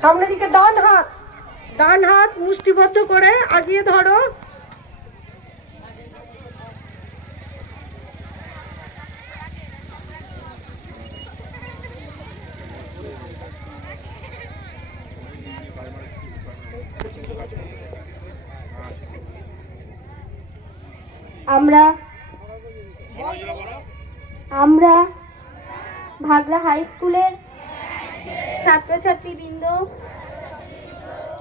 সামনের দিকে ডান হাত মুষ্টিবদ্ধ করে আগিয়ে ধরো। আমরা ভাগড়া হাই স্কুলের ছাত্রছাত্রীবৃন্দ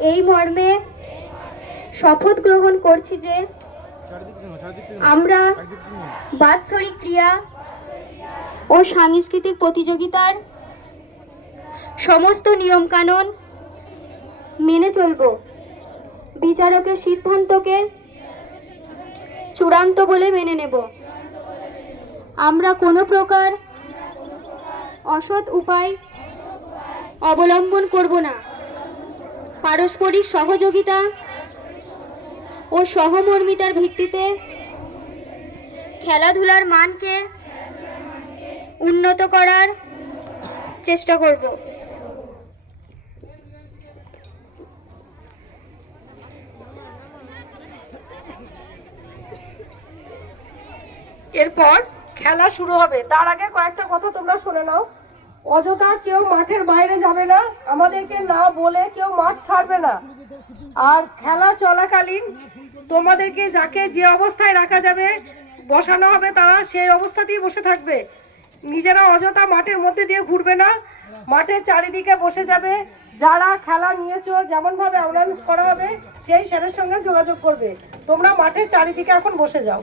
এই মর্মে শপথ গ্রহণ করছি যে আমরা বাৎসরিক ক্রিয়া ও সাংস্কৃতিক প্রতিযোগিতার সমস্ত নিয়মকানুন মেনে চলব। বিচারকের সিদ্ধান্তকে চূড়ান্ত বলে মেনে নেব। আমরা কোনো প্রকার অসৎ উপায় অবলম্বন করব না। পারস্পরিক সহযোগিতা ও সহমর্মিতার ভিত্তিতে খেলাধুলার মানকে উন্নত করার চেষ্টা করব। এরপর খেলা শুরু হবে। তার আগে কয়েকটা কথা তোমরা শুনে নাও। অযথা কেউ মাঠের বাইরে যাবে না, আমাদেরকে না বলে কেউ মাঠ ছাড়বে না। আর খেলা চলাকালীন তোমাদেরকে যাকে যে অবস্থায় রাখা যাবে বসানো হবে তারা সেই অবস্থাতেই বসে থাকবে। নিজেরা অযথা মাঠের মধ্যে দিয়ে ঘুরবে না, মাঠের চারিদিকে বসে যাবে। যারা খেলা নিয়েছো যেমনভাবে অ্যানাউন্স করা হবে সেই স্যারের সঙ্গে যোগাযোগ করবে। তোমরা মাঠের চারিদিকে এখন বসে যাও।